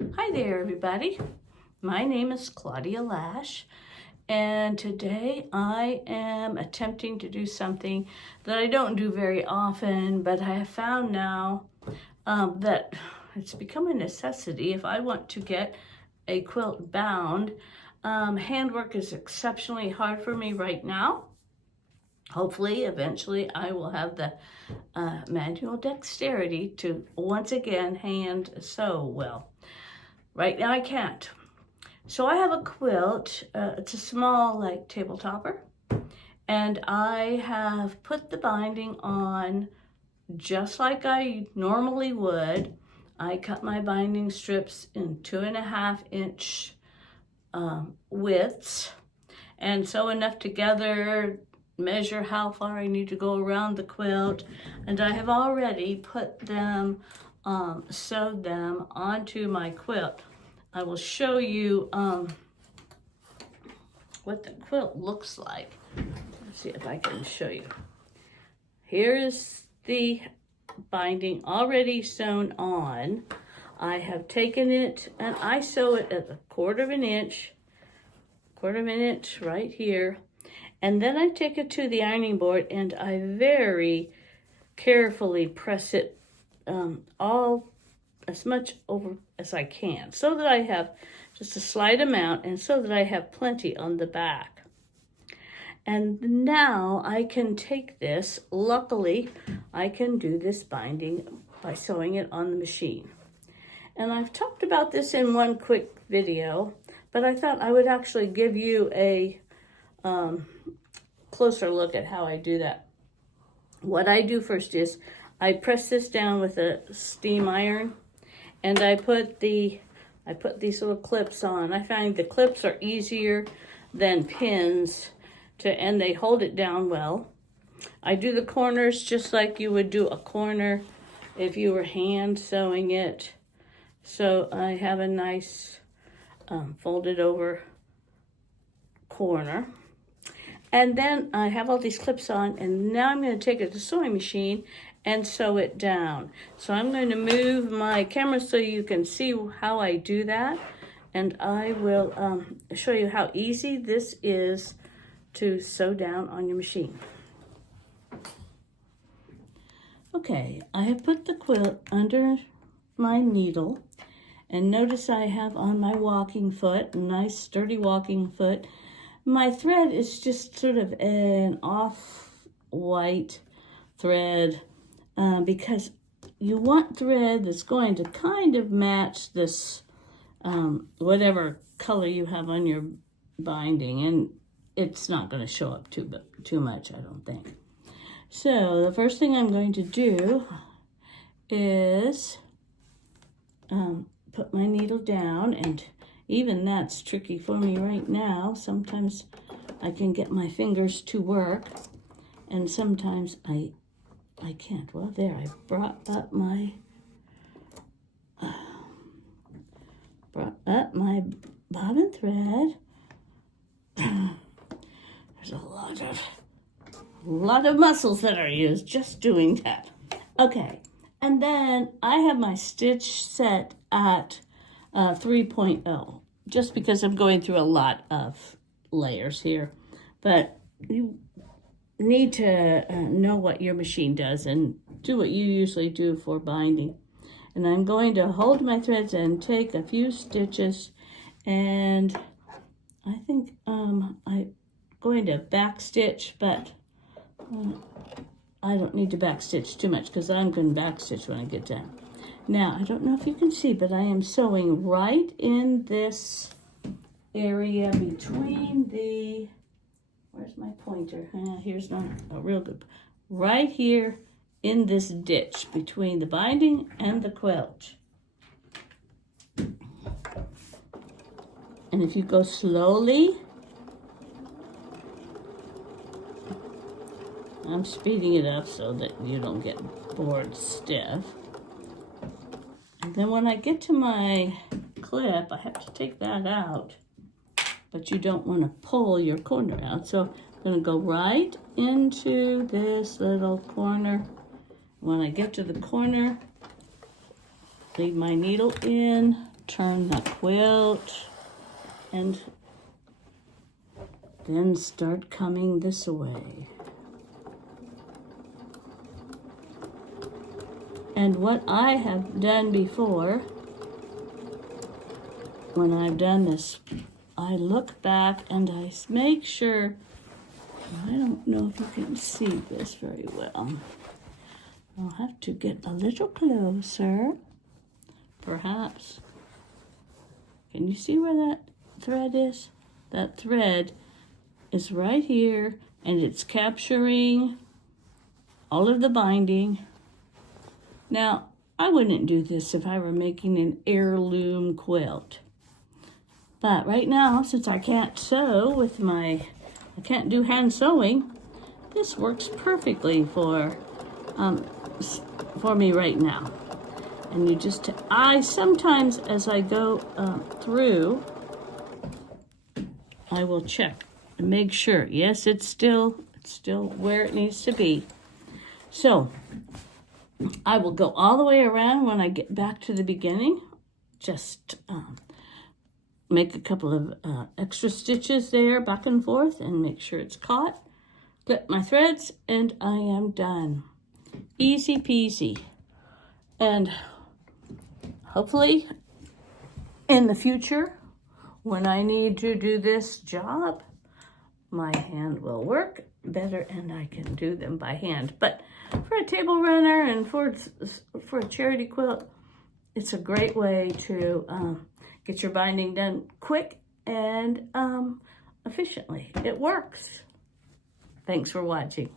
Hi there, everybody. My name is Claudia Lash, and today I am attempting to do something that I don't do very often, but I have found now that it's become a necessity if I want to get a quilt bound. Handwork is exceptionally hard for me right now. Hopefully, eventually, I will have the manual dexterity to once again hand sew well. Right now I can't. So I have a quilt, it's a small like table topper, and I have put the binding on just like I normally would. I cut my binding strips in 2.5-inch widths and sew enough together, measure how far I need to go around the quilt, and I have already put them, sewed them onto my quilt. I will show you what the quilt looks like. Let's see if I can show you. Here is the binding already sewn on. I have taken it and I sew it at 1/4 inch, 1/4 inch right here. And then I take it to the ironing board and I very carefully press it all as much over as I can so that I have just a slight amount and so that I have plenty on the back. And now I can take this, luckily I can do this binding by sewing it on the machine. And I've talked about this in one quick video, but I thought I would actually give you a closer look at how I do that. What I do first is I press this down with a steam iron, and I put these little clips on. I find the clips are easier than pins and they hold it down well. I do the corners just like you would do a corner if you were hand sewing it. So I have a nice folded over corner. And then I have all these clips on, and now I'm going to take it to the sewing machine and sew it down. So I'm going to move my camera so you can see how I do that, and I will show you how easy this is to sew down on your machine. Okay, I have put the quilt under my needle, and notice I have on my walking foot, a nice sturdy walking foot. My thread is just sort of an off-white thread because you want thread that's going to kind of match this whatever color you have on your binding, and it's not going to show up too much, I don't think. So the first thing I'm going to do is put my needle down, and even that's tricky for me right now. Sometimes I can get my fingers to work, and sometimes I can't. Well, there, I brought up my bobbin thread. There's a lot of muscles that are used just doing that. Okay, and then I have my stitch set at 3.0, just because I'm going through a lot of layers here. But you need to know what your machine does and do what you usually do for binding. And I'm going to hold my threads and take a few stitches, and I think I'm going to back stitch, but I don't need to back stitch too much because I'm going to back stitch when I get done. Now, I don't know if you can see, but I am sewing right in this area between the, where's my pointer? Here's not a real good, right here in this ditch between the binding and the quilt. And if you go slowly, I'm speeding it up so that you don't get bored stiff. And then when I get to my clip, I have to take that out, but you don't want to pull your corner out. So I'm going to go right into this little corner. When I get to the corner, leave my needle in, turn the quilt and then start coming this way. And what I have done before, when I've done this, I look back and I make sure, I don't know if you can see this very well. I'll have to get a little closer, perhaps. Can you see where that thread is? That thread is right here, and it's capturing all of the binding. Now, I wouldn't do this if I were making an heirloom quilt. But right now, since I can't sew with I can't do hand sewing, this works perfectly for me right now. And you just, I sometimes, as I go through, I will check and make sure. Yes, it's still where it needs to be. So I will go all the way around when I get back to the beginning. Just make a couple of extra stitches there back and forth and make sure it's caught. Clip my threads and I am done. Easy peasy. And hopefully in the future, when I need to do this job, my hand will work better and I can do them by hand. But for a table runner and for a charity quilt, it's a great way to get your binding done quick and efficiently. It works. Thanks for watching.